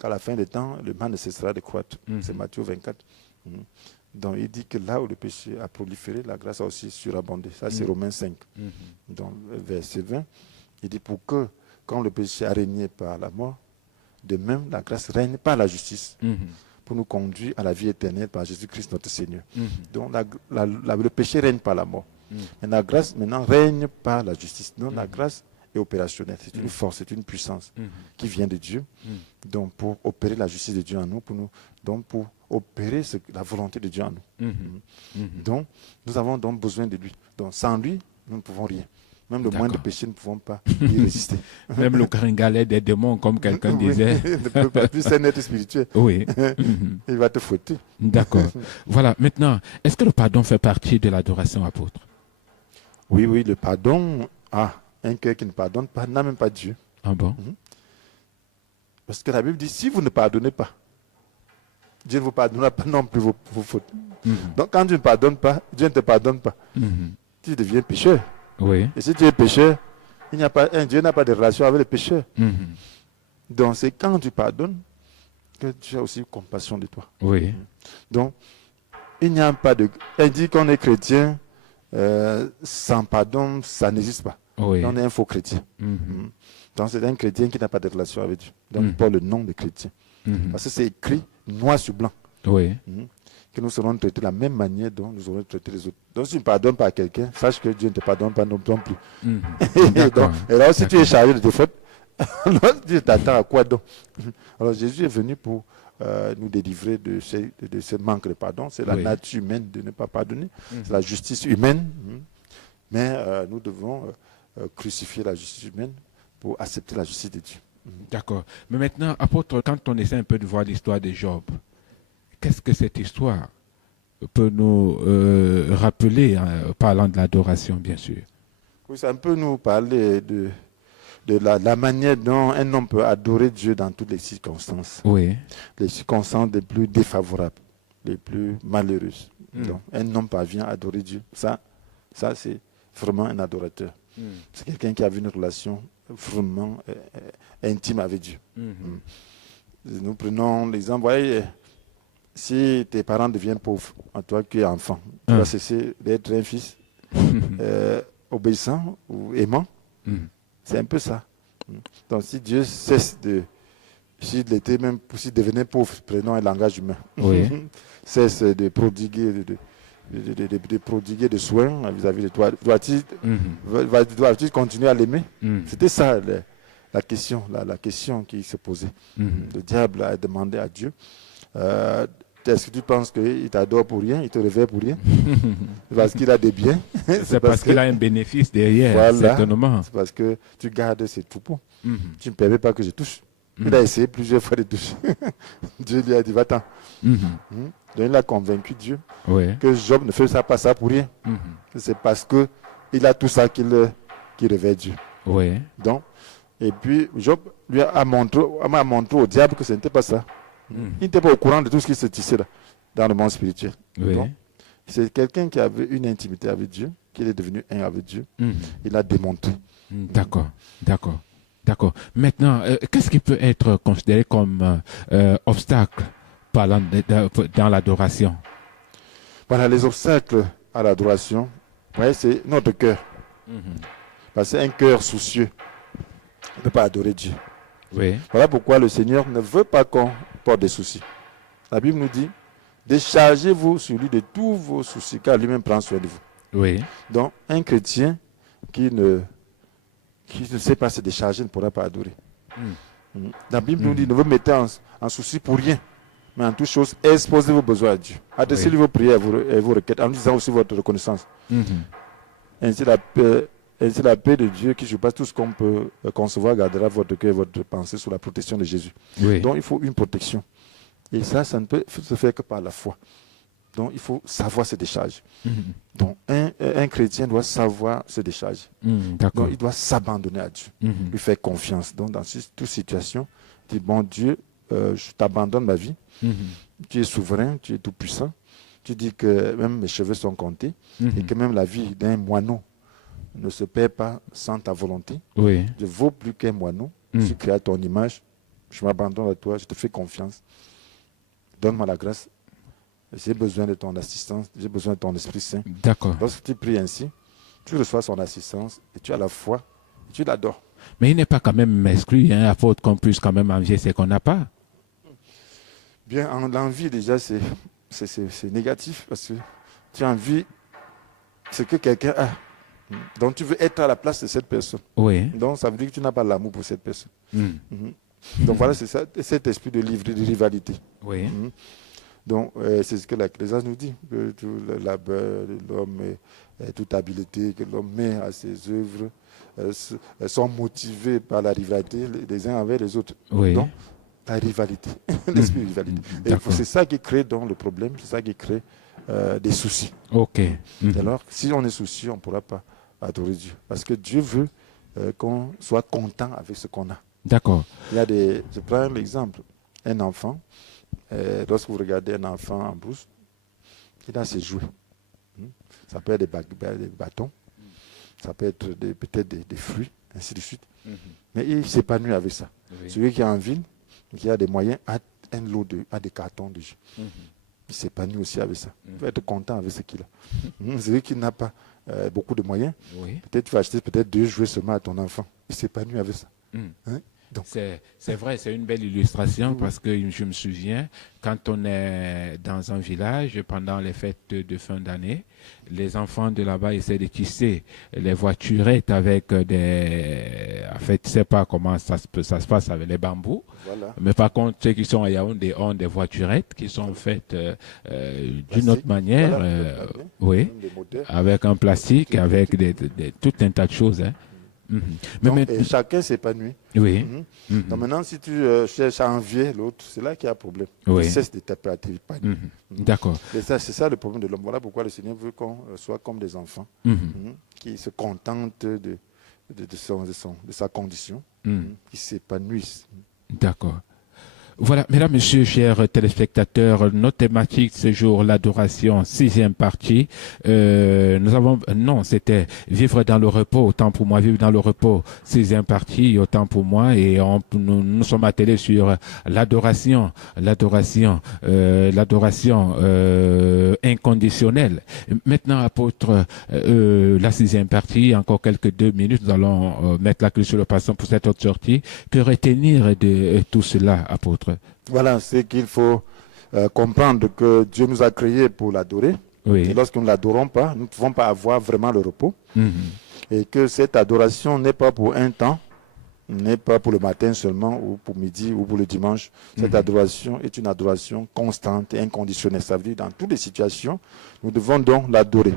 qu'à la fin des temps, le mal ne cessera de croître. C'est Matthieu 24. Donc, il dit que là où le péché a proliféré, la grâce a aussi surabondé. Ça, c'est Romains 5. Donc, verset 20, il dit pour que, quand le péché a régné par la mort, de même, la grâce règne par la justice, pour nous conduire à la vie éternelle par Jésus-Christ notre Seigneur. Donc, le péché règne par la mort. Mais la grâce, maintenant, règne par la justice. Donc, la grâce est opérationnelle. C'est une force, c'est une puissance qui vient de Dieu. Donc, pour opérer la justice de Dieu en nous, pour opérer la volonté de Dieu en nous. Donc, nous avons donc besoin de lui. Donc, sans lui, nous ne pouvons rien. Même le moindre péché, nous ne pouvons pas y résister. Même le gringalet des démons, comme quelqu'un disait. Il ne peut pas plus un être spirituel. Oui. Il va te fouetter. D'accord. Voilà. Maintenant, est-ce que le pardon fait partie de l'adoration, apôtre? Oui, le pardon. Un cœur qui ne pardonne pas n'a même pas Dieu. Ah bon? Parce que la Bible dit, si vous ne pardonnez pas, Dieu ne vous pardonnera pas non plus vos fautes. Donc quand Dieu ne pardonne pas, Dieu ne te pardonne pas. Tu deviens pécheur. Oui. Et si tu es pécheur, Dieu n'a pas de relation avec les pécheurs. Donc c'est quand tu pardonnes que tu as aussi compassion de toi. Oui. Donc, il n'y a pas de... Elle dit qu'on est chrétien, sans pardon, ça n'existe pas. Oui. On est un faux chrétien. Donc c'est un chrétien qui n'a pas de relation avec Dieu. Donc pas le nom de chrétien. Parce que c'est écrit noir sur blanc. Oui. Que nous serons traités de la même manière dont nous aurons traité les autres. Donc si tu ne pardonnes pas à quelqu'un, sache que Dieu ne te pardonne pas non plus. Et là, si tu es chargé de tes fautes, alors Dieu t'attend à quoi donc? Alors Jésus est venu pour nous délivrer de ce manque de pardon. C'est la nature humaine de ne pas pardonner. C'est la justice humaine. Mais nous devons crucifier la justice humaine pour accepter la justice de Dieu. D'accord. Mais maintenant, apôtre, quand on essaie un peu de voir l'histoire de Job, qu'est-ce que cette histoire peut nous rappeler, parlant de l'adoration, bien sûr? Oui, ça peut nous parler de la manière dont un homme peut adorer Dieu dans toutes les circonstances. Oui. Les circonstances les plus défavorables, les plus malheureuses. Donc, un homme parvient à adorer Dieu. Ça c'est vraiment un adorateur. C'est quelqu'un qui a une relation vraiment intime avec Dieu. Nous prenons l'exemple, voyez, si tes parents deviennent pauvres, en toi qui es enfant, tu vas cesser d'être un fils obéissant ou aimant. C'est un peu ça. Donc si Dieu cesse s'il devenait pauvre, prenons un langage humain, cesse de prodiguer de prodiguer des soins vis-à-vis de toi, dois-tu continuer à l'aimer? C'était ça la question qui se posait. Le diable a demandé à Dieu, est-ce que tu penses qu'il t'adore pour rien, il te réveille pour rien? Parce qu'il a des biens. C'est parce qu'il a un bénéfice derrière, certainement. C'est parce que tu gardes ses troupeaux. Tu ne permets pas que je touche. Il a essayé plusieurs fois de toucher. Dieu lui a dit, va-t'en. Donc il a convaincu Dieu que Job ne faisait pas ça pour rien. C'est parce qu'il a tout ça qu'il révèle Dieu. Donc, et puis Job lui a montré au diable que ce n'était pas ça. Il n'était pas au courant de tout ce qui se tissait là, dans le monde spirituel. Donc, c'est quelqu'un qui avait une intimité avec Dieu, qui est devenu un avec Dieu. Il a démontré. D'accord. Maintenant, qu'est-ce qui peut être considéré comme obstacle dans l'adoration? Voilà, les obstacles à l'adoration, c'est notre cœur. Parce que c'est un cœur soucieux. On ne peut pas adorer Dieu. Voilà pourquoi le Seigneur ne veut pas qu'on porte des soucis. La Bible nous dit, déchargez-vous sur lui de tous vos soucis, car lui-même prend soin de vous. Donc, un chrétien qui ne sait pas se décharger ne pourra pas adorer. La Bible nous dit, ne vous mettez en souci pour rien, mais en toute chose, exposez vos besoins à Dieu. Adressez-lui vos prières et vos requêtes, en disant aussi votre reconnaissance. Ainsi, la paix de Dieu qui surpasse tout ce qu'on peut concevoir gardera votre cœur et votre pensée sous la protection de Jésus. Donc il faut une protection. Et ça ne peut se faire que par la foi. Donc il faut savoir se décharger. Donc un chrétien doit savoir se décharger. Donc il doit s'abandonner à Dieu, lui faire confiance. Donc dans toute situation, il dit, bon Dieu, je t'abandonne ma vie. Tu es souverain, tu es tout puissant. Tu dis que même mes cheveux sont comptés et que même la vie d'un moineau ne se perd pas sans ta volonté. Je vaux plus qu'un moineau. Je suis créé à ton image. Je m'abandonne à toi. Je te fais confiance. Donne-moi la grâce. J'ai besoin de ton assistance. J'ai besoin de ton Esprit Saint. Lorsque tu pries ainsi, tu reçois son assistance et tu as la foi. Et tu l'adores. Mais il n'est pas quand même exclu, à faute qu'on puisse quand même envier ce qu'on n'a pas. Bien, l'envie déjà, c'est négatif parce que tu envies ce que quelqu'un a. Donc tu veux être à la place de cette personne. Donc ça veut dire que tu n'as pas l'amour pour cette personne. Donc voilà, c'est ça, cet esprit de rivalité. Donc c'est ce que l'Ecclésiaste nous dit, que tout le labeur de l'homme et toute habileté que l'homme met à ses œuvres sont motivés par la rivalité les uns avec les autres. Donc la rivalité, l'esprit de rivalité. Et c'est ça qui crée donc le problème, c'est ça qui crée des soucis. Alors si on est soucieux, on ne pourra pas adorer Dieu. Parce que Dieu veut qu'on soit content avec ce qu'on a. Je prends l'exemple. Un enfant, lorsque vous regardez un enfant en brousse, il a ses jouets. Ça peut être des bâtons, ça peut être peut-être des fruits, ainsi de suite. Mais il s'épanouit avec ça. Celui qui est en ville, qui a des moyens, a un lot a des cartons de jus. Il s'épanouit aussi avec ça. Il faut être content avec ce qu'il a. Celui qui n'a pas beaucoup de moyens, peut-être tu vas acheter peut-être 2 jouets seulement à ton enfant. Il s'épanouit avec ça. C'est vrai, c'est une belle illustration parce que je me souviens, quand on est dans un village pendant les fêtes de fin d'année, les enfants de là-bas essaient de tisser les voiturettes avec En fait, je ne sais pas comment ça se passe avec les bambous, Voilà. mais par contre, ceux qui sont à Yaoundé ont des voiturettes qui sont faites d'une autre manière, Voilà, oui, même des moteurs. avec un plastique, avec tout un tas de choses. Hein. Mhm. Donc, et chacun s'épanouit. Oui. Mhm. Donc maintenant, si tu cherches à envier l'autre, c'est là qu'il y a un problème. Oui. Il cesse de t'épanouir. Mhm. D'accord. Et ça, c'est ça le problème de l'homme. Voilà pourquoi le Seigneur veut qu'on soit comme des enfants qui se contentent de sa condition, qui s'épanouissent. D'accord. Voilà, mesdames, messieurs, chers téléspectateurs, notre thématique ce jour, l'adoration, 6e partie. C'était vivre dans le repos, autant pour moi, vivre dans le repos, 6e partie, autant pour moi, et nous sommes attelés sur l'adoration inconditionnelle. Maintenant, apôtre, la 6e partie, encore quelques 2 minutes, nous allons mettre la clé sur le passant pour cette autre sortie. Que retenir de tout cela, apôtre? Voilà, c'est qu'il faut comprendre que Dieu nous a créés pour l'adorer. Oui. Et lorsque nous ne l'adorons pas, nous ne pouvons pas avoir vraiment le repos. Et que cette adoration n'est pas pour un temps, n'est pas pour le matin seulement, ou pour midi, ou pour le dimanche. Cette adoration est une adoration constante et inconditionnelle. Ça veut dire dans toutes les situations, nous devons donc l'adorer.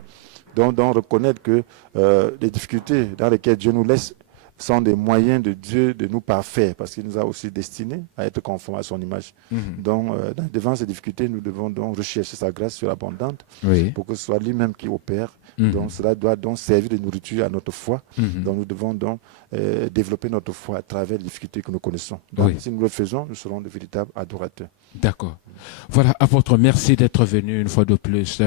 Donc reconnaître que les difficultés dans lesquelles Dieu nous laisse sont des moyens de Dieu de nous parfaire, parce qu'il nous a aussi destinés à être conformes à son image. Donc, devant ces difficultés, nous devons donc rechercher sa grâce surabondante pour que ce soit lui-même qui opère. Donc, cela doit donc servir de nourriture à notre foi. Donc, nous devons donc développer notre foi à travers les difficultés que nous connaissons. Donc, si nous le faisons, nous serons de véritables adorateurs. D'accord. Voilà, apôtre, merci d'être venu une fois de plus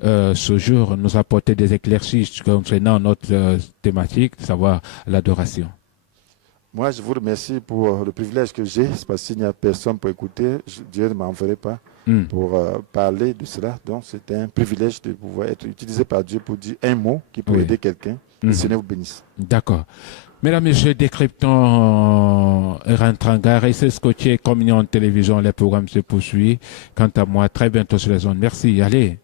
ce jour, nous apporter des éclaircissements concernant notre thématique, savoir l'adoration. Moi, je vous remercie pour le privilège que j'ai. C'est parce qu'il n'y a personne pour écouter, Dieu ne m'enverrait pas pour parler de cela. Donc, c'est un privilège de pouvoir être utilisé par Dieu pour dire un mot qui peut aider quelqu'un. Le Seigneur vous bénisse. D'accord. Mesdames et messieurs, décryptons Rentrangar et c'est Scottier Communion Télévision. Les programmes se poursuivent. Quant à moi, très bientôt sur les ondes. Merci. Allez.